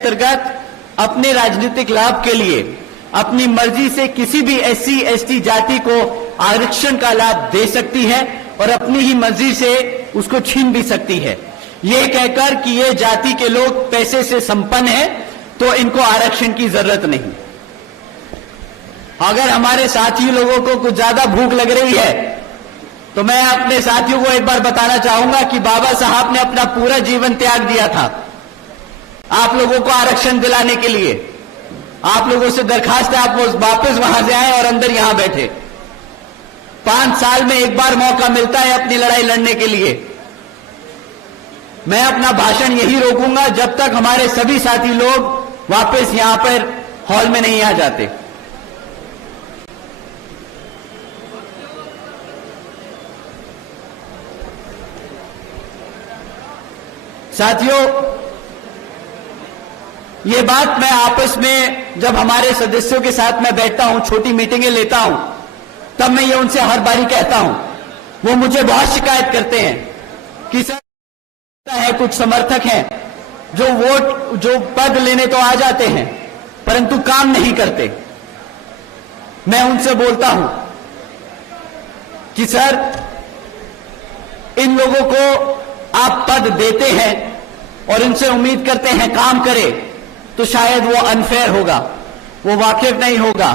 अंतर्गत अपने राजनीतिक लाभ के लिए अपनी मर्जी से किसी भी एससी एसटी जाति को आरक्षण का लाभ दे सकती है और अपनी ही मर्जी से उसको छीन भी सकती है। यह कहकर कि ये जाति के लोग पैसे से संपन्न हैं तो इनको आरक्षण की जरूरत नहीं। अगर हमारे साथी लोगों को कुछ ज्यादा भूख लग रही है तो मैं अपने साथियों को एक बार बताना चाहूंगा कि बाबा साहब ने अपना पूरा जीवन त्याग दिया था आप लोगों को आरक्षण दिलाने के लिए। आप लोगों से दरखास्त है आप वापस वहां से आए और अंदर यहां बैठे। 5 साल में एक बार मौका मिलता है अपनी लड़ाई लड़ने के लिए। मैं अपना भाषण यही रोकूंगा जब तक हमारे सभी साथी लोग वापस यहां पर हॉल में नहीं आ जाते। साथियों, ये बात मैं आपस में जब हमारे सदस्यों के साथ मैं बैठता हूं, छोटी मीटिंगें लेता हूं, तब मैं ये उनसे हर बारी कहता हूं। वो मुझे बहुत शिकायत करते हैं कि सर है कुछ समर्थक हैं जो पद लेने तो आ जाते हैं परंतु काम नहीं करते। मैं उनसे बोलता हूं कि सर इन लोगों को आप पद देते हैं और इनसे उम्मीद करते हैं काम करे तो शायद वो अनफेयर होगा, वो वाकिफ नहीं होगा।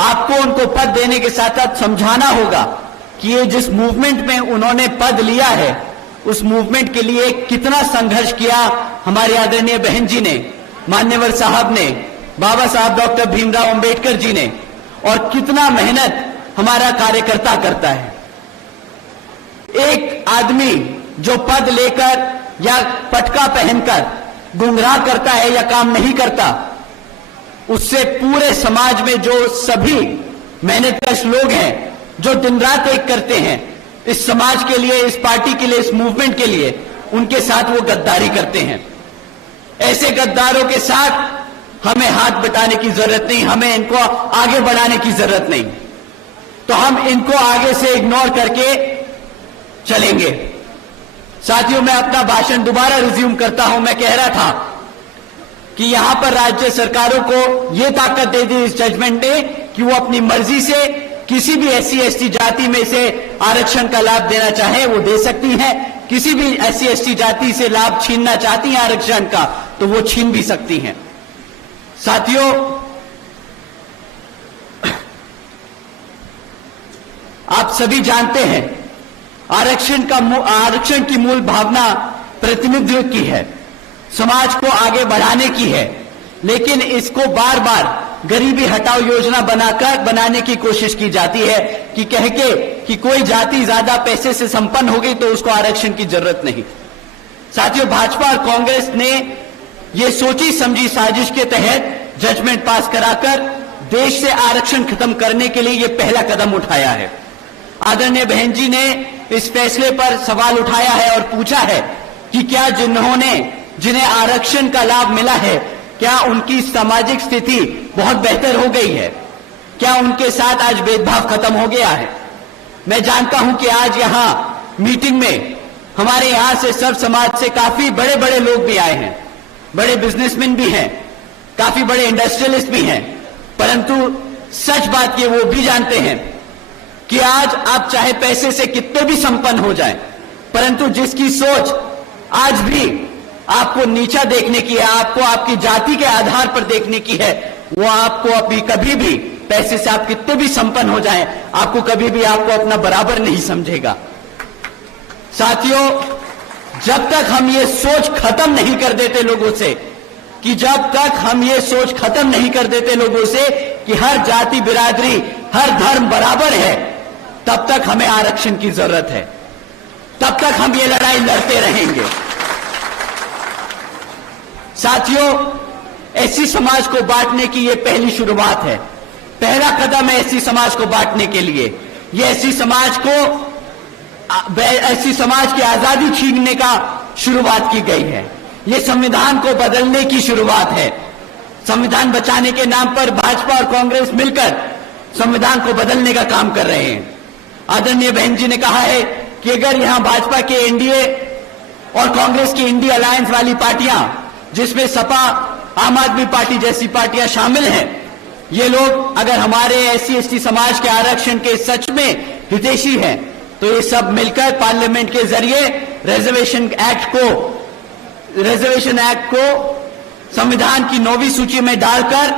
आपको उनको पद देने के साथ साथ समझाना होगा कि ये जिस मूवमेंट में उन्होंने पद लिया है उस मूवमेंट के लिए कितना संघर्ष किया हमारे आदरणीय बहन जी ने, मान्यवर साहब ने, बाबा साहब डॉक्टर भीमराव अंबेडकर जी ने, और कितना मेहनत हमारा कार्यकर्ता करता है। एक आदमी जो पद लेकर या पटका पहनकर गुमराह करता है या काम नहीं करता, उससे पूरे समाज में जो सभी मेहनतकश लोग हैं जो दिन रात एक करते हैं इस समाज के लिए, इस पार्टी के लिए, इस मूवमेंट के लिए, उनके साथ वो गद्दारी करते हैं। ऐसे गद्दारों के साथ हमें हाथ बटाने की जरूरत नहीं, हमें इनको आगे बढ़ाने की जरूरत नहीं। तो हम इनको आगे से इग्नोर करके चलेंगे। साथियों, मैं अपना भाषण दोबारा रिज्यूम करता हूं। मैं कह रहा था कि यहां पर राज्य सरकारों को यह ताकत दे दी इस जजमेंट ने कि वो अपनी मर्जी से किसी भी एससी एसटी जाति में से आरक्षण का लाभ देना चाहे वो दे सकती हैं। किसी भी एससी एसटी जाति से लाभ छीनना चाहती हैं आरक्षण का तो वो छीन भी सकती हैं। साथियों, आप सभी जानते हैं आरक्षण की मूल भावना प्रतिनिधित्व की है, समाज को आगे बढ़ाने की है, लेकिन इसको बार बार गरीबी हटाओ योजना बनाने की कोशिश की जाती है कि कह के कि कोई जाति ज्यादा पैसे से संपन्न हो गई तो उसको आरक्षण की जरूरत नहीं। साथियों, भाजपा और कांग्रेस ने ये सोची समझी साजिश के तहत जजमेंट पास कराकर देश से आरक्षण खत्म करने के लिए ये पहला कदम उठाया है। आदरणीय बहन जी ने इस फैसले पर सवाल उठाया है और पूछा है कि क्या जिन्हें आरक्षण का लाभ मिला है क्या उनकी सामाजिक स्थिति बहुत बेहतर हो गई है, क्या उनके साथ आज भेदभाव खत्म हो गया है। मैं जानता हूं कि आज यहां मीटिंग में हमारे यहां से सर्व समाज से काफी बड़े बड़े लोग भी आए हैं, बड़े बिजनेसमैन भी हैं, काफी बड़े इंडस्ट्रियलिस्ट भी हैं, परंतु सच बात ये वो भी जानते हैं कि आज आप चाहे पैसे से कितने भी संपन्न हो जाएं, परंतु जिसकी सोच आज भी आपको नीचा देखने की है, आपको आपकी जाति के आधार पर देखने की है, वो आपको अभी कभी भी पैसे से आप कितने भी संपन्न हो जाएं, आपको कभी भी आपको अपना बराबर नहीं समझेगा। साथियों, जब तक हम ये सोच खत्म नहीं कर देते लोगों से कि हर जाति बिरादरी, हर धर्म बराबर है, तब तक हमें आरक्षण की जरूरत है, तब तक हम ये लड़ाई लड़ते रहेंगे। साथियों, एससी समाज को बांटने की ये पहली शुरुआत है, पहला कदम है एससी समाज को बांटने के लिए। ये एससी समाज की आजादी छीनने का शुरुआत की गई है, ये संविधान को बदलने की शुरुआत है। संविधान बचाने के नाम पर भाजपा और कांग्रेस मिलकर संविधान को बदलने का काम कर रहे हैं। आदरणीय बहन जी ने कहा है कि अगर यहां भाजपा के एनडीए और कांग्रेस की इंडिया अलायंस वाली पार्टियां जिसमें सपा आम आदमी पार्टी जैसी पार्टियां शामिल हैं, ये लोग अगर हमारे एससी एसटी समाज के आरक्षण के सच में हितैषी हैं, तो ये सब मिलकर पार्लियामेंट के जरिए रिजर्वेशन एक्ट को संविधान की 9वीं सूची में डालकर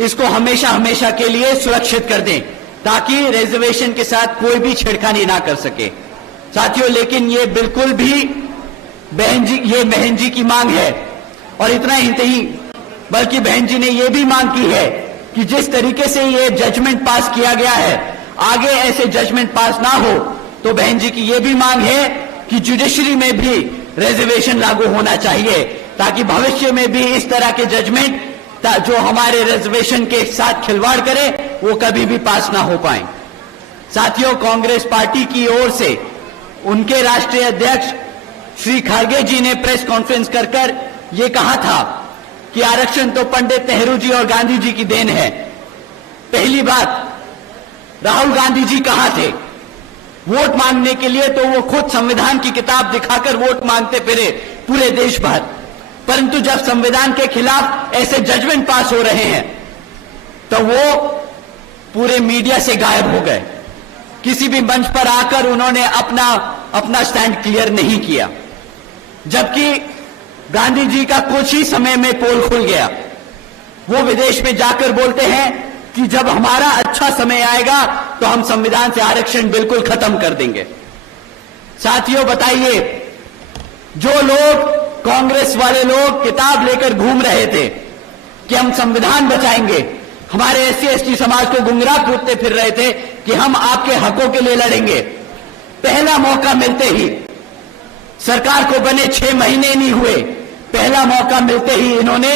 इसको हमेशा हमेशा के लिए सुरक्षित कर दें, ताकि रिजर्वेशन के साथ कोई भी छेड़खानी ना कर सके। साथियों, लेकिन ये बिल्कुल भी बहन जी की मांग है, और इतना ही नहीं, बल्कि बहन जी ने ये भी मांग की है कि जिस तरीके से ये जजमेंट पास किया गया है, आगे ऐसे जजमेंट पास ना हो, तो बहन जी की ये भी मांग है कि जुडिशरी में भी रिजर्वेशन लागू होना चाहिए, ताकि भविष्य में भी इस तरह के जजमेंट जो हमारे रिजर्वेशन के साथ खिलवाड़ करे, वो कभी भी पास ना हो पाए। साथियों, कांग्रेस पार्टी की ओर से उनके राष्ट्रीय अध्यक्ष श्री खड़गे जी ने प्रेस कॉन्फ्रेंस कर ये कहा था कि आरक्षण तो पंडित नेहरू जी और गांधी जी की देन है। पहली बात, राहुल गांधी जी कहां थे वोट मांगने के लिए? तो वो खुद संविधान की किताब दिखाकर वोट मांगते फिरे पूरे देश भर, परंतु जब संविधान के खिलाफ ऐसे जजमेंट पास हो रहे हैं तो वो पूरे मीडिया से गायब हो गए। किसी भी मंच पर आकर उन्होंने अपना स्टैंड क्लियर नहीं किया, जबकि गांधी जी का कुछ ही समय में पोल खुल गया। वो विदेश में जाकर बोलते हैं कि जब हमारा अच्छा समय आएगा तो हम संविधान से आरक्षण बिल्कुल खत्म कर देंगे। साथियों, बताइए, जो लोग कांग्रेस वाले लोग किताब लेकर घूम रहे थे कि हम संविधान बचाएंगे, हमारे एससी एसटी समाज को गुमराह करते फिर रहे थे कि हम आपके हकों के लिए लड़ेंगे, पहला मौका मिलते ही, सरकार को बने 6 महीने नहीं हुए, पहला मौका मिलते ही इन्होंने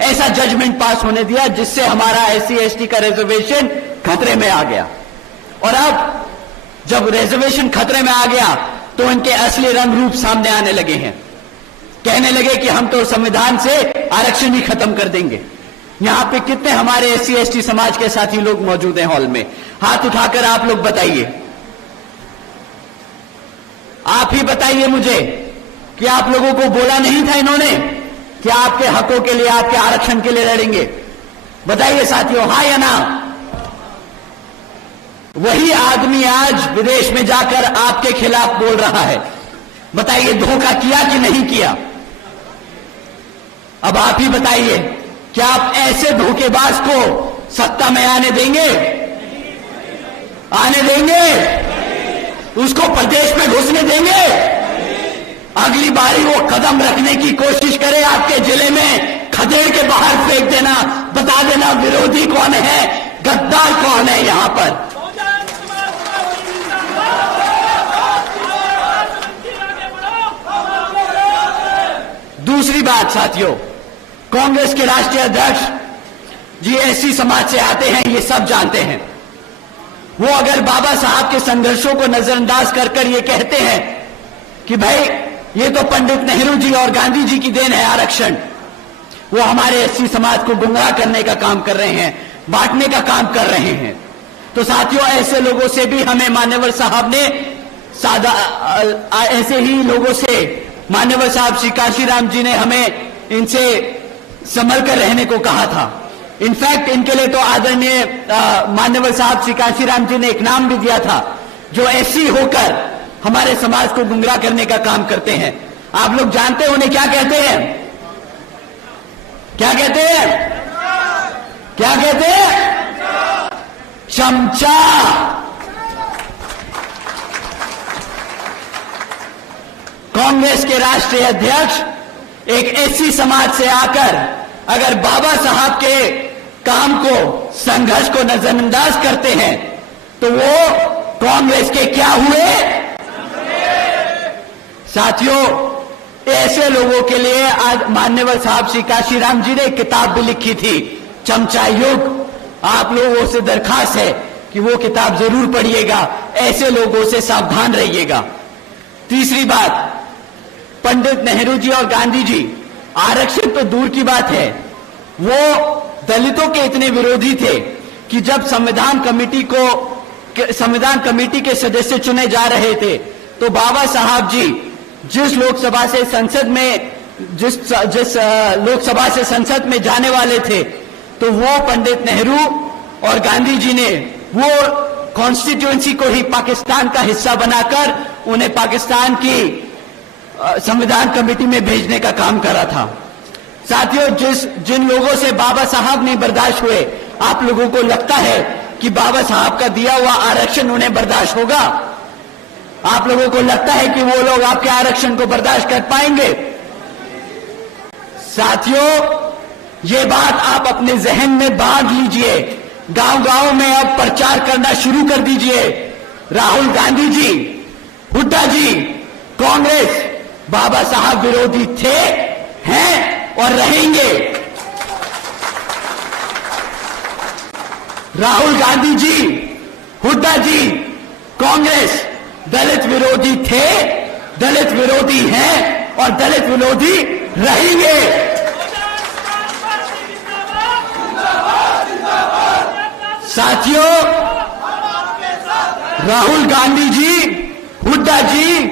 ऐसा जजमेंट पास होने दिया जिससे हमारा एससी एसटी का रिजर्वेशन खतरे में आ गया। और अब जब रिजर्वेशन खतरे में आ गया तो इनके असली रंग रूप सामने आने लगे हैं। कहने लगे कि हम तो संविधान से आरक्षण ही खत्म कर देंगे। यहां पे कितने हमारे एससी एसटी समाज के साथी लोग मौजूद हैं हॉल में? हाथ उठाकर आप लोग बताइए, आप ही बताइए मुझे कि आप लोगों को बोला नहीं था इन्होंने कि आपके हकों के लिए, आपके आरक्षण के लिए लड़ेंगे? बताइए साथियों, हाँ या ना? वही आदमी आज विदेश में जाकर आपके खिलाफ बोल रहा है। बताइए, धोखा किया कि नहीं किया? अब आप ही बताइए, क्या आप ऐसे धोखेबाज को सत्ता में आने देंगे? आने देंगे? उसको प्रदेश में घुसने देंगे? अगली बारी वो कदम रखने की कोशिश करे आपके जिले में, खदेड़ के बाहर फेंक देना, बता देना विरोधी कौन है, गद्दार कौन है यहां पर। दूसरी बात साथियों, कांग्रेस के राष्ट्रीय अध्यक्ष जी एससी समाज से आते हैं, ये सब जानते हैं। वो अगर बाबा साहब के संघर्षों को नजरअंदाज कर ये कहते हैं कि भाई ये तो पंडित नेहरू जी और गांधी जी की देन है आरक्षण, वो हमारे एससी समाज को गुमराह करने का काम कर रहे हैं, बांटने का काम कर रहे हैं, तो साथियों ऐसे लोगों से भी हमें मान्यवर साहब ने ऐसे ही लोगों से मान्यवर साहब श्री काशीराम जी ने हमें इनसे संभल कर रहने को कहा था। इनफैक्ट इनके लिए तो आदरणीय मान्यवर साहब श्री काशीराम जी ने एक नाम भी दिया था, जो एससी होकर हमारे समाज को गुमराह करने का काम करते हैं। आप लोग जानते हैं उन्हें क्या कहते हैं? क्या कहते हैं? क्या कहते हैं? चमचा। कांग्रेस के राष्ट्रीय अध्यक्ष एक एससी समाज से आकर अगर बाबा साहब के काम को, संघर्ष को नजरअंदाज करते हैं तो वो कांग्रेस के क्या हुए? साथियों, ऐसे लोगों के लिए आज मान्यवर साहब श्री काशीराम जी ने एक किताब भी लिखी थी, चमचा युग। आप लोगों से दरखास्त है कि वो किताब जरूर पढ़िएगा, ऐसे लोगों से सावधान रहिएगा। तीसरी बात, पंडित नेहरू जी और गांधी जी आरक्षण तो दूर की बात है, वो दलितों के इतने विरोधी थे कि जब संविधान कमेटी के सदस्य चुने जा रहे थे तो बाबा साहब जी जिस लोकसभा से संसद में जिस लोकसभा से संसद में जाने वाले थे, तो वो पंडित नेहरू और गांधी जी ने वो कॉन्स्टिट्यूएंसी को ही पाकिस्तान का हिस्सा बनाकर उन्हें पाकिस्तान की संविधान कमेटी में भेजने का काम करा था। साथियों, जिन लोगों से बाबा साहब नहीं बर्दाश्त हुए, आप लोगों को लगता है कि बाबा साहब का दिया हुआ आरक्षण उन्हें बर्दाश्त होगा? आप लोगों को लगता है कि वो लोग आपके आरक्षण को बर्दाश्त कर पाएंगे? साथियों, ये बात आप अपने जहन में बांध लीजिए। गांव-गांव में अब प्रचार करना शुरू कर दीजिए। राहुल गांधी जी, हुड्डा जी, कांग्रेस बाबा साहब विरोधी थे, हैं और रहेंगे। राहुल गांधी जी, हुड्डा जी, कांग्रेस दलित विरोधी थे, दलित विरोधी हैं और दलित विरोधी रहेंगे। साथियों, राहुल गांधी जी, हुड्डा जी,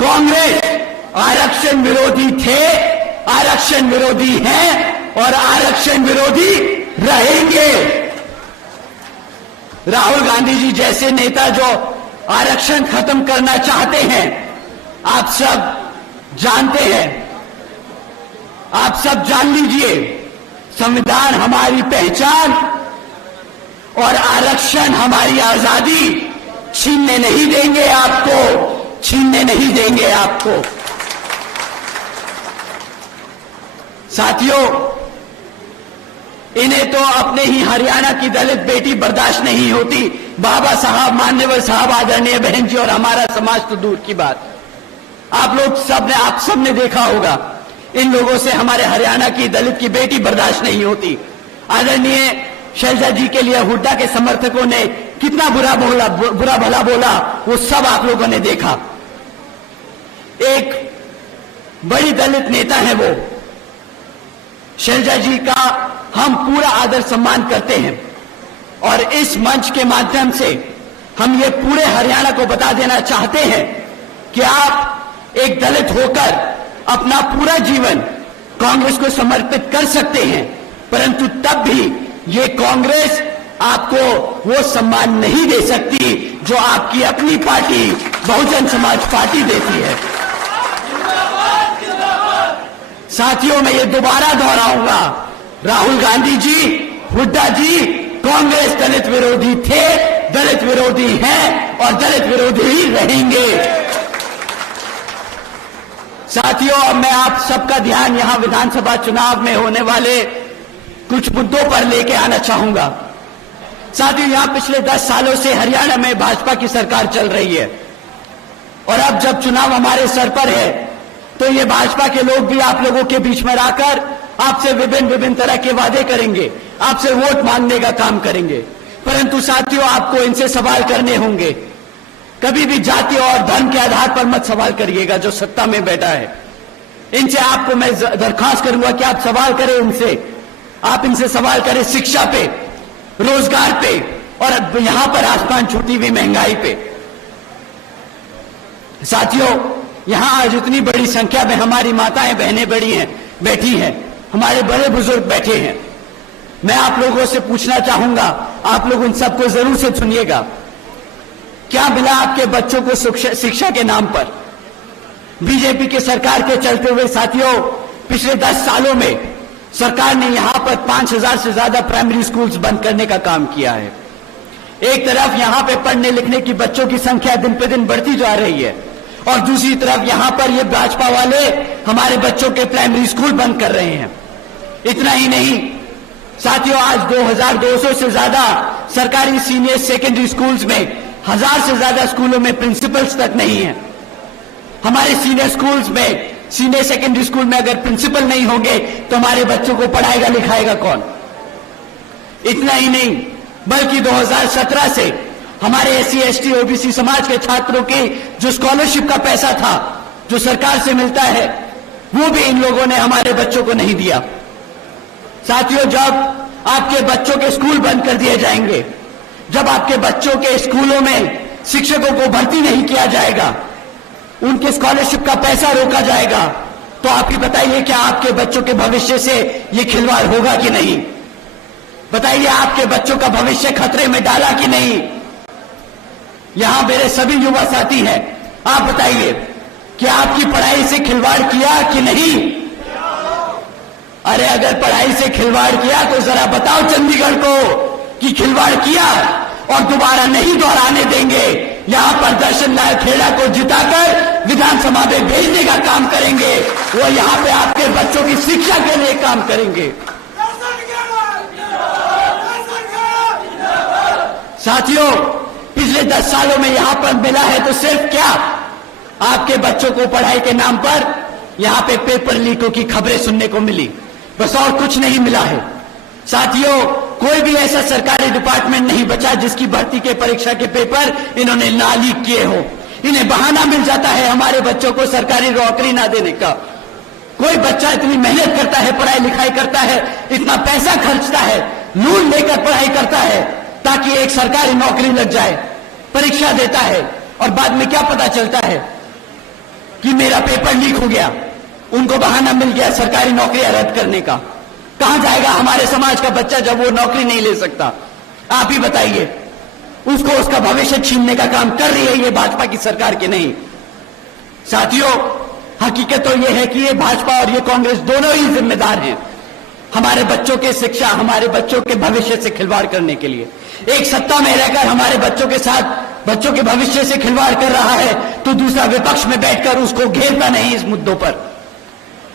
कांग्रेस आरक्षण विरोधी थे, आरक्षण विरोधी हैं और आरक्षण विरोधी रहेंगे। राहुल गांधी जी जैसे नेता जो आरक्षण खत्म करना चाहते हैं, आप सब जानते हैं, आप सब जान लीजिए, संविधान हमारी पहचान और आरक्षण हमारी आजादी छीनने नहीं देंगे आपको, छीनने नहीं देंगे आपको। साथियों, इन्हें तो अपने ही हरियाणा की दलित बेटी बर्दाश्त नहीं होती। बाबा साहब, मान्यवर साहब, आदरणीय बहन जी और हमारा समाज तो दूर की बात। आप सब ने देखा होगा, इन लोगों से हमारे हरियाणा की दलित की बेटी बर्दाश्त नहीं होती। आदरणीय शैलजा जी के लिए हुड्डा के समर्थकों ने कितना बुरा भला बोला, वो सब आप लोगों ने देखा। एक बड़ी दलित नेता है वो, शैलजा जी का हम पूरा आदर सम्मान करते हैं और इस मंच के माध्यम से हम ये पूरे हरियाणा को बता देना चाहते हैं कि आप एक दलित होकर अपना पूरा जीवन कांग्रेस को समर्पित कर सकते हैं, परंतु तब भी ये कांग्रेस आपको वो सम्मान नहीं दे सकती जो आपकी अपनी पार्टी बहुजन समाज पार्टी देती है। साथियों, मैं ये दोबारा दोहराऊंगा, राहुल गांधी जी, हुड्डा जी, कांग्रेस दलित विरोधी थे, दलित विरोधी हैं और दलित विरोधी ही रहेंगे। साथियों, अब मैं आप सबका ध्यान यहां विधानसभा चुनाव में होने वाले कुछ मुद्दों पर लेके आना चाहूंगा। साथियों, यहां पिछले 10 सालों से हरियाणा में भाजपा की सरकार चल रही है और अब जब चुनाव हमारे सर पर है तो ये भाजपा के लोग भी आप लोगों के बीच में आकर आपसे विभिन्न तरह के वादे करेंगे, आपसे वोट मांगने का काम करेंगे। परंतु साथियों, आपको इनसे सवाल करने होंगे। कभी भी जाति और धर्म के आधार पर मत सवाल करिएगा जो सत्ता में बैठा है। इनसे आपको मैं दरखास्त करूंगा कि आप सवाल करें इनसे, आप इनसे सवाल करें शिक्षा पे, रोजगार पे और यहां पर आसमान छूटी हुई महंगाई पे। साथियों, यहां आज इतनी बड़ी संख्या में हमारी माताएं बहनें बैठी हैं, हमारे बड़े बुजुर्ग बैठे हैं। मैं आप लोगों से पूछना चाहूंगा, आप लोग उन सबको जरूर से सुनिएगा, क्या मिला आपके बच्चों को शिक्षा के नाम पर? बीजेपी के सरकार के चलते हुए साथियों, पिछले 10 सालों में सरकार ने यहां पर 5000 से ज्यादा प्राइमरी स्कूल्स बंद करने का काम किया है। एक तरफ यहां पे पढ़ने लिखने की बच्चों की संख्या दिन पे दिन बढ़ती जा रही है और दूसरी तरफ यहां पर ये भाजपा वाले हमारे बच्चों के प्राइमरी स्कूल बंद कर रहे हैं। इतना ही नहीं साथियों, आज 2200 से ज्यादा सरकारी सीनियर सेकेंडरी स्कूल्स में 1000 से ज्यादा स्कूलों में प्रिंसिपल्स तक नहीं है। हमारे सीनियर स्कूल्स में, सीनियर सेकेंडरी स्कूल में अगर प्रिंसिपल नहीं होंगे तो हमारे बच्चों को पढ़ाएगा लिखाएगा कौन? इतना ही नहीं, बल्कि 2017 से हमारे SC ST OBC समाज के छात्रों की जो स्कॉलरशिप का पैसा था जो सरकार से मिलता है, वो भी इन लोगों ने हमारे बच्चों को नहीं दिया। साथियों, जब आपके बच्चों के स्कूल बंद कर दिए जाएंगे, जब आपके बच्चों के स्कूलों में शिक्षकों को भर्ती नहीं किया जाएगा, उनके स्कॉलरशिप का पैसा रोका जाएगा, तो आप ही बताइए, क्या आपके बच्चों के भविष्य से ये खिलवाड़ होगा कि नहीं? बताइए, आपके बच्चों का भविष्य खतरे में डाला कि नहीं? यहां मेरे सभी युवा साथी हैं, आप बताइए कि आपकी पढ़ाई से खिलवाड़ किया कि नहीं? अरे अगर पढ़ाई से खिलवाड़ किया तो जरा बताओ चंडीगढ़ को कि खिलवाड़ किया, और दोबारा नहीं दोहराने देंगे। यहां पर दर्शन लाल खेड़ा को जिताकर विधानसभा में भेजने का काम करेंगे। वो यहां पे आपके बच्चों की शिक्षा के लिए काम करेंगे। साथियों, पिछले 10 सालों में यहां पर मिला है तो सिर्फ क्या, आपके बच्चों को पढ़ाई के नाम पर यहां पे पेपर लीकों की खबरें सुनने को मिली, बस और कुछ नहीं मिला है। साथियों, कोई भी ऐसा सरकारी डिपार्टमेंट नहीं बचा जिसकी भर्ती के परीक्षा के पेपर इन्होंने ना लीक किए हो। इन्हें बहाना मिल जाता है हमारे बच्चों को सरकारी नौकरी ना देने का। कोई बच्चा इतनी मेहनत करता है, पढ़ाई लिखाई करता है, इतना पैसा खर्चता है, लोन लेकर पढ़ाई करता है ताकि एक सरकारी नौकरी लग जाए, परीक्षा देता है और बाद में क्या पता चलता है कि मेरा पेपर लीक हो गया, उनको बहाना मिल गया सरकारी नौकरियां रद्द करने का। कहां जाएगा हमारे समाज का बच्चा जब वो नौकरी नहीं ले सकता? आप ही बताइए। उसको उसका भविष्य छीनने का काम कर रही है ये भाजपा की सरकार के नहीं। साथियों, हकीकत तो ये है कि ये भाजपा और ये कांग्रेस दोनों ही जिम्मेदार हैं हमारे बच्चों के शिक्षा, हमारे बच्चों के भविष्य से खिलवाड़ करने के लिए। एक सत्ता में रहकर हमारे बच्चों के साथ बच्चों के भविष्य से खिलवाड़ कर रहा है तो दूसरा विपक्ष में बैठकर उसको घेरता नहीं इस मुद्दों पर।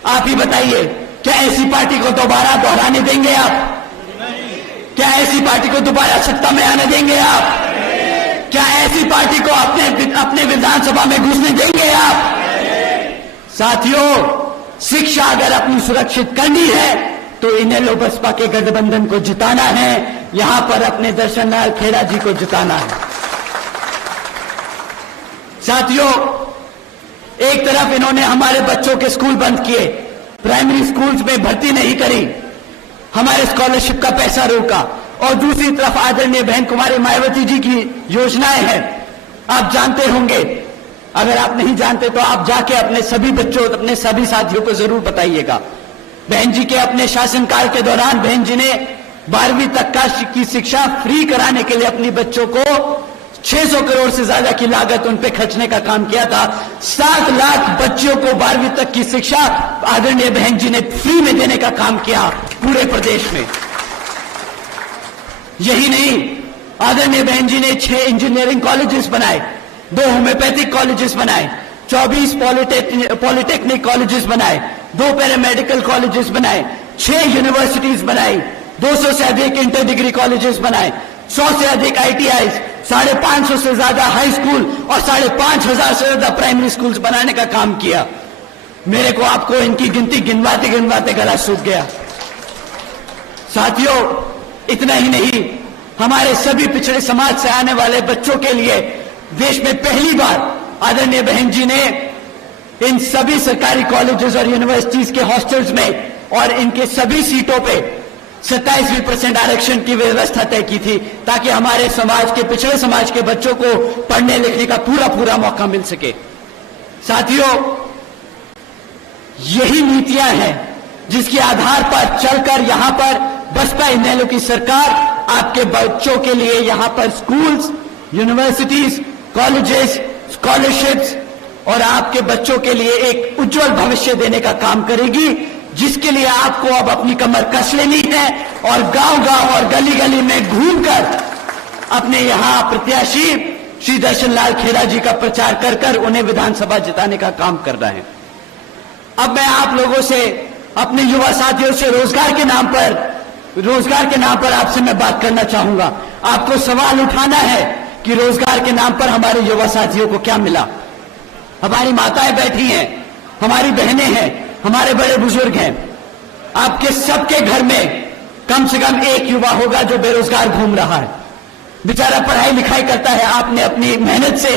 आप ही बताइए, क्या ऐसी पार्टी को दोबारा दोहराने देंगे आप? क्या ऐसी पार्टी को दोबारा सत्ता में आने देंगे आप? क्या ऐसी पार्टी को अपने विधानसभा में घुसने देंगे आप? साथियों, शिक्षा अगर अपनी सुरक्षित करनी है तो इन्हें लो बसपा के गठबंधन को जिताना है, यहां पर अपने दर्शन लाल खेड़ा जी को जिताना है। साथियों, एक तरफ इन्होंने हमारे बच्चों के स्कूल बंद किए, प्राइमरी स्कूल्स में भर्ती नहीं करी, हमारे स्कॉलरशिप का पैसा रोका, और दूसरी तरफ आदरणीय बहन कुमारी मायावती जी की योजनाएं हैं। आप जानते होंगे, अगर आप नहीं जानते तो आप जाके अपने सभी बच्चों, अपने सभी साथियों को जरूर बताइएगा। बहन जी के अपने शासनकाल के दौरान बहन जी ने 12वीं तक की शिक्षा फ्री कराने के लिए अपनी बच्चों को 600 करोड़ से ज्यादा की लागत उन पे खर्चने का काम किया था। 7 लाख बच्चों को 12वीं तक की शिक्षा आदरणीय बहन जी ने फ्री में देने का काम किया पूरे प्रदेश में। यही नहीं, आदरणीय बहन जी ने 6 इंजीनियरिंग कॉलेजेस बनाए, 2 होम्योपैथिक कॉलेजेस बनाए, 24 पॉलिटेक्निक कॉलेजेस बनाए, 2 पैरामेडिकल कॉलेजेस बनाए, 6 यूनिवर्सिटीज बनाई, 200 से अधिक इंटर डिग्री कॉलेजेस बनाए, 100 से अधिक ITIs, 550 से ज्यादा हाई स्कूल और 5,500 से ज्यादा प्राइमरी स्कूल्स बनाने का काम किया। मेरे को आपको इनकी गिनती गिनवाते गिनवाते गला सूख गया। साथियों, इतना ही नहीं, हमारे सभी पिछड़े समाज से आने वाले बच्चों के लिए देश में पहली बार आदरणीय बहन जी ने इन सभी सरकारी कॉलेजेस और यूनिवर्सिटीज के हॉस्टल्स में और इनके सभी सीटों पे 27% आरक्षण की व्यवस्था तय की थी ताकि हमारे समाज के, पिछड़े समाज के बच्चों को पढ़ने लिखने का पूरा पूरा मौका मिल सके। साथियों, यही नीतियां हैं जिसके आधार पर चलकर यहां पर बसपा इनेलो की सरकार आपके बच्चों के लिए यहां पर स्कूल्स, यूनिवर्सिटीज, कॉलेजेस, स्कॉलरशिप्स और आपके बच्चों के लिए एक उज्जवल भविष्य देने का काम करेगी, जिसके लिए आपको अब अपनी कमर कस लेनी है और गांव-गांव और गली-गली में घूमकर अपने यहां प्रत्याशी श्री दर्शन लाल खेड़ा जी का प्रचार कर कर उन्हें विधानसभा जिताने का काम कर रहे हैं। अब मैं आप लोगों से, अपने युवा साथियों से रोजगार के नाम पर आपसे मैं बात करना चाहूंगा। आपको सवाल उठाना है कि रोजगार के नाम पर हमारे युवा साथियों को क्या मिला। हमारी माताएं बैठी हैं, हमारी बहनें हैं, हमारे बड़े बुजुर्ग हैं। आपके सबके घर में कम से कम एक युवा होगा जो बेरोजगार घूम रहा है, बेचारा पढ़ाई लिखाई करता है। आपने अपनी मेहनत से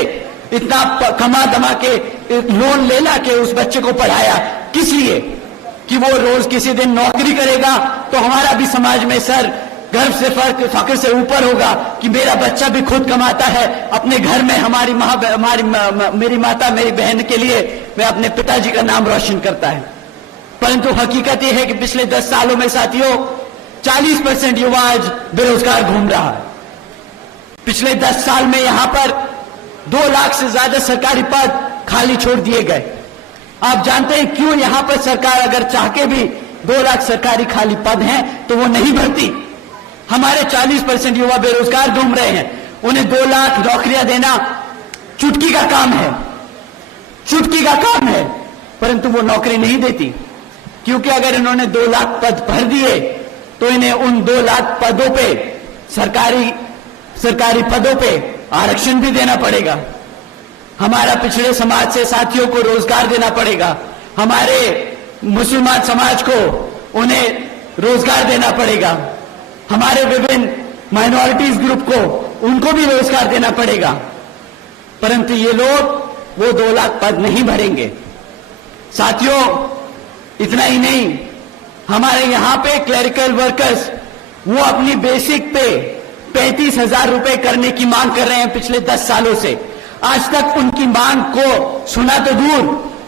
इतना कमा दमा के लोन ले ला के उस बच्चे को पढ़ाया, किस लिए? कि वो रोज किसी दिन नौकरी करेगा तो हमारा भी समाज में सर गर्व से फख्र से ऊपर होगा कि मेरा बच्चा भी खुद कमाता है, अपने घर में मेरी माता, मेरी बहन के लिए मैं अपने पिताजी का नाम रोशन करता है। परंतु हकीकत यह है कि पिछले 10 सालों में साथियों 40% युवा आज बेरोजगार घूम रहा है। पिछले 10 साल में यहां पर 2 लाख से ज्यादा सरकारी पद खाली छोड़ दिए गए। आप जानते हैं क्यों यहां पर सरकार अगर चाह के भी 2 लाख सरकारी खाली पद हैं तो वो नहीं भरती। हमारे 40% युवा बेरोजगार घूम रहे हैं, उन्हें 2 लाख नौकरियां देना चुटकी का काम है, चुटकी का काम है, परंतु वो नौकरी नहीं देती, क्योंकि अगर इन्होंने 2 लाख पद भर दिए तो इन्हें उन 2 लाख पदों पे सरकारी पदों पे आरक्षण भी देना पड़ेगा। हमारा पिछड़े समाज से साथियों को रोजगार देना पड़ेगा, हमारे मुसलमान समाज को उन्हें रोजगार देना पड़ेगा, हमारे विभिन्न माइनॉरिटीज ग्रुप को उनको भी रोजगार देना पड़ेगा, परंतु ये लोग वो 2 लाख पद नहीं भरेंगे। साथियों, इतना ही नहीं, हमारे यहां पे क्लरिकल वर्कर्स वो अपनी बेसिक पे 35,000 रुपए करने की मांग कर रहे हैं पिछले 10 सालों से। आज तक उनकी मांग को सुना तो दूर,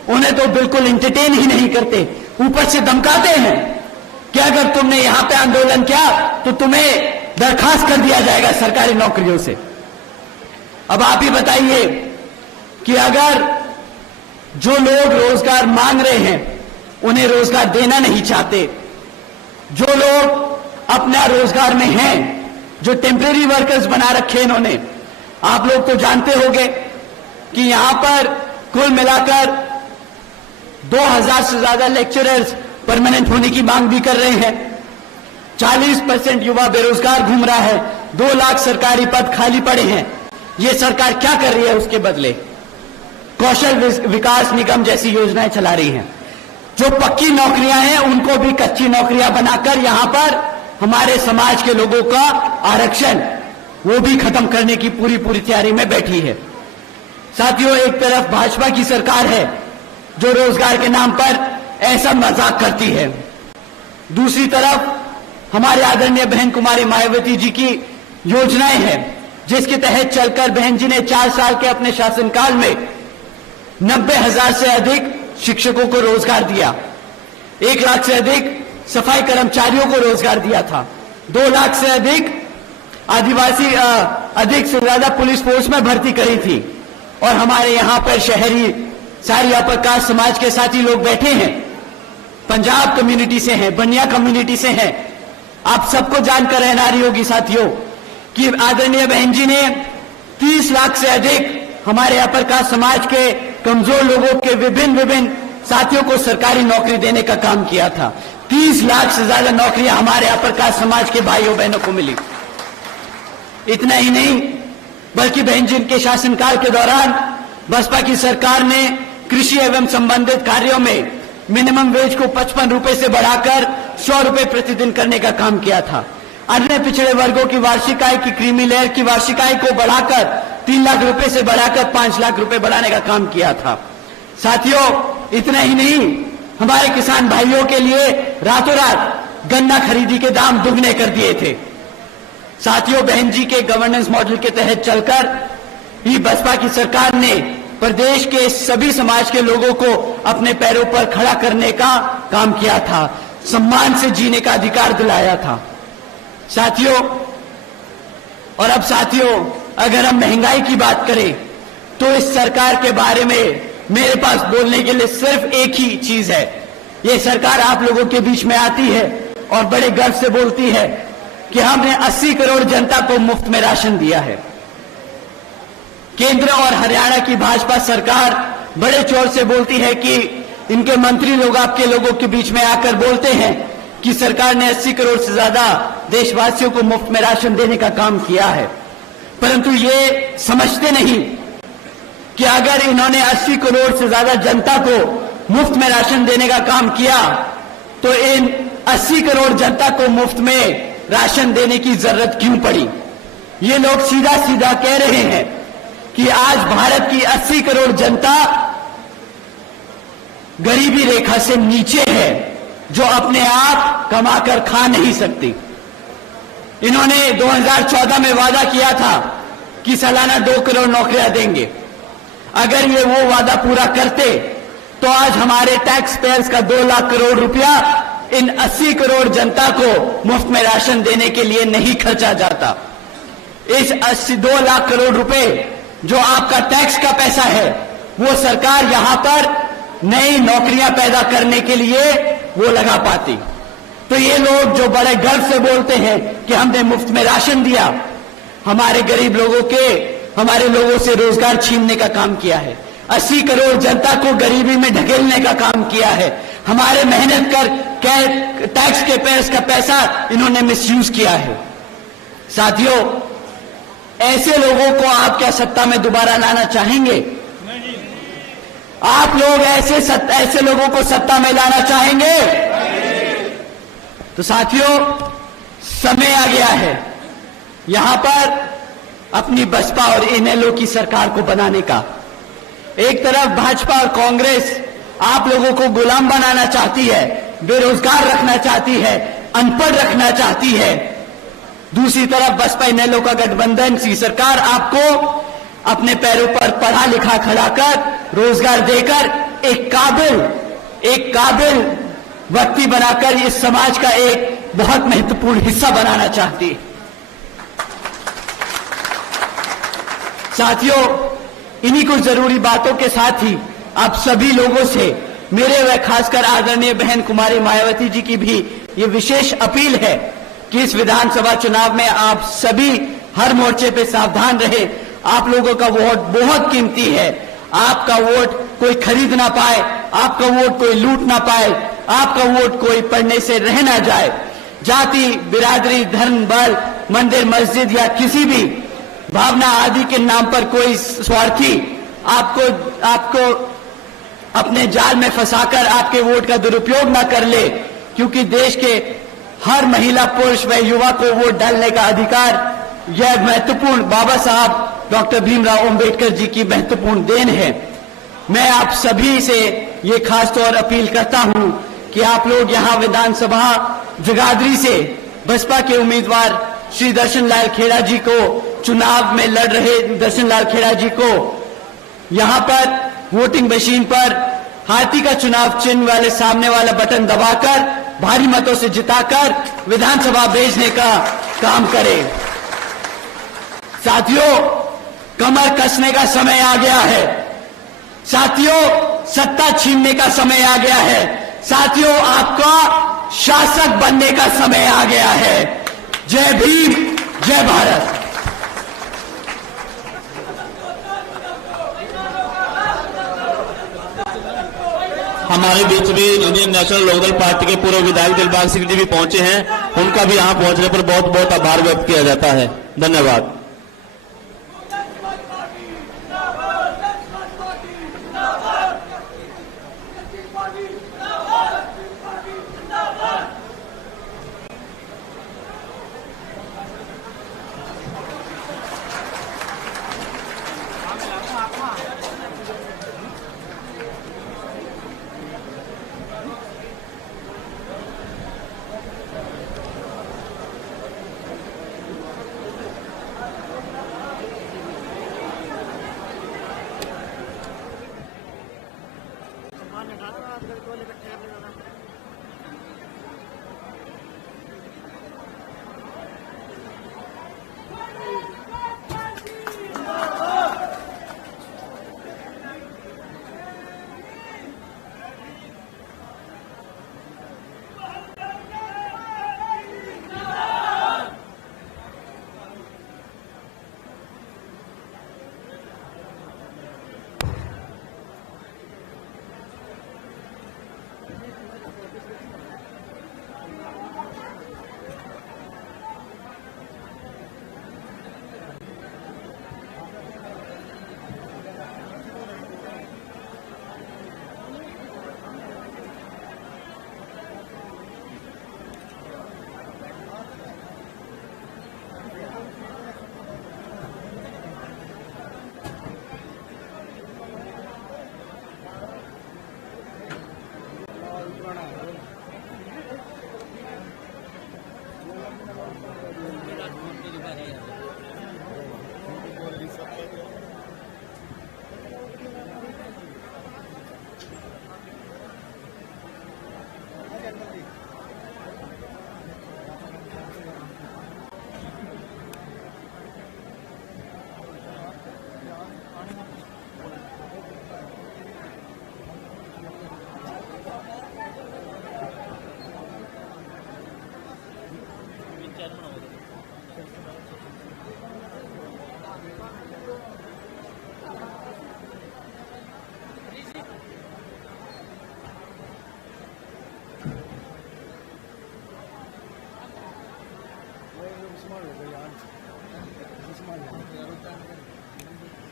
उन्हें तो बिल्कुल एंटरटेन ही नहीं करते, ऊपर से धमकाते हैं कि अगर तुमने यहां पे आंदोलन किया तो तुम्हें दरखास्त कर दिया जाएगा सरकारी नौकरियों से। अब आप ही बताइए कि अगर जो लोग रोजगार मांग रहे हैं उन्हें रोजगार देना नहीं चाहते, जो लोग अपना रोजगार में हैं, जो टेम्परेरी वर्कर्स बना रखे इन्होंने, आप लोग तो जानते होंगे कि यहां पर कुल मिलाकर 2000 से ज्यादा लेक्चरर्स परमानेंट होने की मांग भी कर रहे हैं। 40% युवा बेरोजगार घूम रहा है, 2 लाख सरकारी पद खाली पड़े हैं। ये सरकार क्या कर रही है उसके बदले? कौशल विकास निगम जैसी योजनाएं चला रही हैं। जो पक्की नौकरियां हैं उनको भी कच्ची नौकरियां बनाकर यहां पर हमारे समाज के लोगों का आरक्षण वो भी खत्म करने की पूरी तैयारी में बैठी है। साथियों, एक तरफ भाजपा की सरकार है जो रोजगार के नाम पर ऐसा मजाक करती है, दूसरी तरफ हमारे आदरणीय बहन कुमारी मायावती जी की योजनाएं हैं जिसके तहत चलकर बहन जी ने 4 साल के अपने शासनकाल में 90,000 से अधिक शिक्षकों को रोजगार दिया, 1 लाख से अधिक सफाई कर्मचारियों को रोजगार दिया था, 2 लाख से अधिक आदिवासी अधिक से ज्यादा पुलिस फोर्स में भर्ती करी थी। और हमारे यहां पर शहरी सारी अपर कास्ट समाज के साथी लोग बैठे हैं, पंजाब कम्युनिटी से हैं, बनिया कम्युनिटी से हैं। आप सबको जानकर रहनारी होगी साथियों कि आदरणीय बहन जी ने 30 लाख से अधिक हमारे अपर कास्ट समाज के कमजोर लोगों के विभिन्न साथियों को सरकारी नौकरी देने का काम किया था। 30 लाख से ज्यादा नौकरियां हमारे अपर कास्ट समाज के भाइयों बहनों को मिली। इतना ही नहीं, बल्कि बहन जी के शासनकाल के दौरान बसपा की सरकार ने कृषि एवं संबंधित कार्यों में मिनिमम वेज को 55 रुपए से बढ़ाकर 100 रुपए प्रतिदिन करने का काम किया था। अन्य पिछड़े वर्गों की वार्षिक आय की क्रीमी लेयर की वार्षिक आय को बढ़ाकर 3 लाख रुपए से बढ़ाकर 5 लाख रुपए बढ़ाने का काम किया था। साथियों, इतना ही नहीं, हमारे किसान भाइयों के लिए रातों रात गन्ना खरीदी के दाम दुगने कर दिए थे। साथियों, बहन जी के गवर्नेंस मॉडल के तहत चलकर ही बसपा की सरकार ने प्रदेश के सभी समाज के लोगों को अपने पैरों पर खड़ा करने का काम किया था, सम्मान से जीने का अधिकार दिलाया था। साथियों, और अब साथियों, अगर हम महंगाई की बात करें तो इस सरकार के बारे में मेरे पास बोलने के लिए सिर्फ एक ही चीज है। ये सरकार आप लोगों के बीच में आती है और बड़े गर्व से बोलती है कि हमने 80 करोड़ जनता को मुफ्त में राशन दिया है। केंद्र और हरियाणा की भाजपा सरकार बड़े जोर से बोलती है कि इनके मंत्री लोग आपके लोगों के बीच में आकर बोलते हैं कि सरकार ने 80 करोड़ से ज्यादा देशवासियों को मुफ्त में राशन देने का काम किया है, परंतु ये समझते नहीं कि अगर इन्होंने 80 करोड़ से ज्यादा जनता को मुफ्त में राशन देने का काम किया तो इन 80 करोड़ जनता को मुफ्त में राशन देने की जरूरत क्यों पड़ी? ये लोग सीधा सीधा कह रहे हैं कि आज भारत की 80 करोड़ जनता गरीबी रेखा से नीचे है, जो अपने आप कमाकर खा नहीं सकती। इन्होंने 2014 में वादा किया था कि सालाना 2 करोड़ नौकरियां देंगे। अगर ये वो वादा पूरा करते तो आज हमारे टैक्स पेयर्स का 2 लाख करोड़ रुपया इन 80 करोड़ जनता को मुफ्त में राशन देने के लिए नहीं खर्चा जाता। इस 2 लाख करोड़ रुपए जो आपका टैक्स का पैसा है, वो सरकार यहां पर नई नौकरियां पैदा करने के लिए वो लगा पाती। तो ये लोग जो बड़े गर्व से बोलते हैं कि हमने मुफ्त में राशन दिया, हमारे गरीब लोगों के, हमारे लोगों से रोजगार छीनने का काम किया है, 80 करोड़ जनता को गरीबी में ढकेलने का काम किया है, हमारे मेहनत कर टैक्स के पेयर्स का पैसा इन्होंने मिसयूज किया है। साथियों, ऐसे लोगों को आप क्या सत्ता में दोबारा लाना चाहेंगे? आप लोग ऐसे लोगों को सत्ता में लाना चाहेंगे? तो साथियों, समय आ गया है यहां पर अपनी बसपा और इनेलो की सरकार को बनाने का। एक तरफ भाजपा और कांग्रेस आप लोगों को गुलाम बनाना चाहती है, बेरोजगार रखना चाहती है, अनपढ़ रखना चाहती है। दूसरी तरफ बसपा इनेलो का गठबंधन की सरकार आपको अपने पैरों पर पढ़ा लिखा खड़ा कर, रोजगार देकर एक काबिल व्यक्ति बनाकर इस समाज का एक बहुत महत्वपूर्ण हिस्सा बनाना चाहती है। साथियों, इन्हीं कुछ जरूरी बातों के साथ ही आप सभी लोगों से मेरे व खासकर आदरणीय बहन कुमारी मायावती जी की भी ये विशेष अपील है कि इस विधानसभा चुनाव में आप सभी हर मोर्चे पे सावधान रहे। आप लोगों का वोट बहुत कीमती है। आपका वोट कोई खरीद ना पाए, आपका वोट कोई लूट ना पाए, आपका वोट कोई पढ़ने से रह ना जाए। जाति, बिरादरी, धर्म, बल, मंदिर, मस्जिद या किसी भी भावना आदि के नाम पर कोई स्वार्थी आपको अपने जाल में फंसाकर आपके वोट का दुरुपयोग ना कर ले, क्योंकि देश के हर महिला, पुरुष व युवा को वोट डालने का अधिकार, यह महत्वपूर्ण बाबा साहब डॉक्टर भीमराव अंबेडकर जी की महत्वपूर्ण देन है। मैं आप सभी से ये खास तौर अपील करता हूं कि आप लोग यहां विधानसभा जगाधरी से बसपा के उम्मीदवार श्री दर्शन लाल खेड़ा जी को, चुनाव में लड़ रहे दर्शन लाल खेड़ा जी को यहां पर वोटिंग मशीन पर हाथी का चुनाव चिन्ह वाले सामने वाला बटन दबाकर भारी मतों से जिताकर विधानसभा भेजने का काम करें। साथियों, कमर कसने का समय आ गया है। साथियों, सत्ता छीनने का समय आ गया है। साथियों, आपका शासक बनने का समय आ गया है। जय भीम, जय भारत। हमारे बीच भी इंडियन नेशनल लोकदल पार्टी के पूर्व विधायक दिलबाग सिंह जी भी पहुंचे हैं। उनका भी यहां पहुंचने पर बहुत बहुत आभार व्यक्त किया जाता है। धन्यवाद।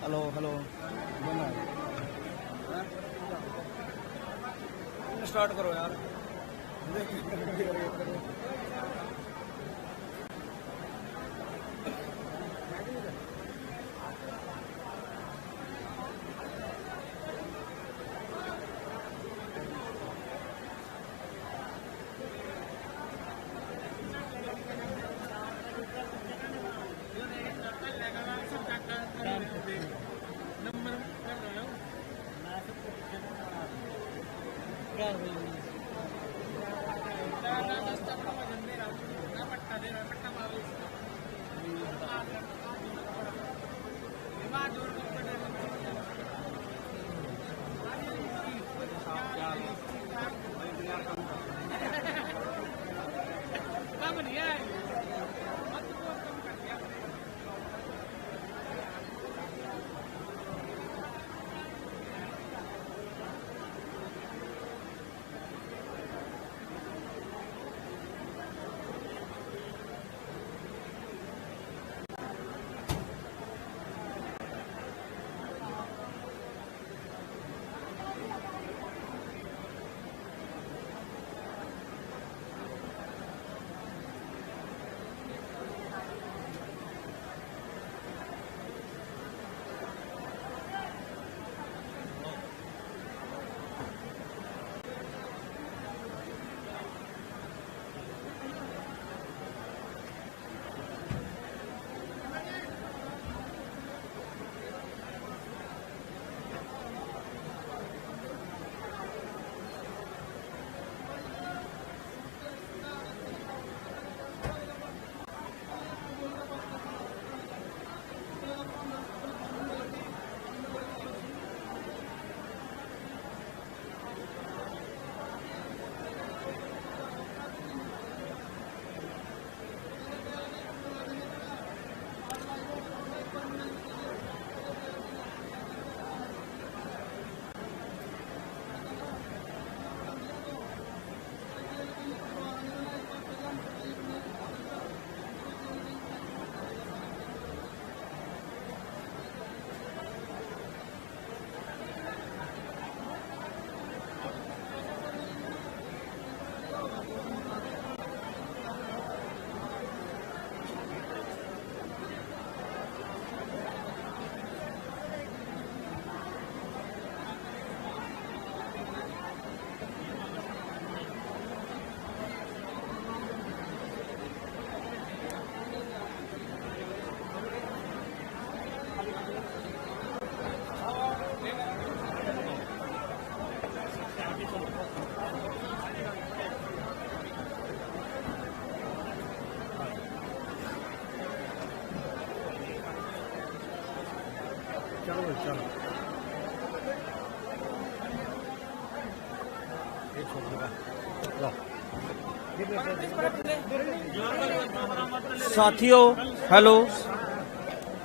हेलो हेलो स्टार्ट करो यार। चलो चलो साथियों हेलो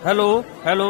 हेलो हेलो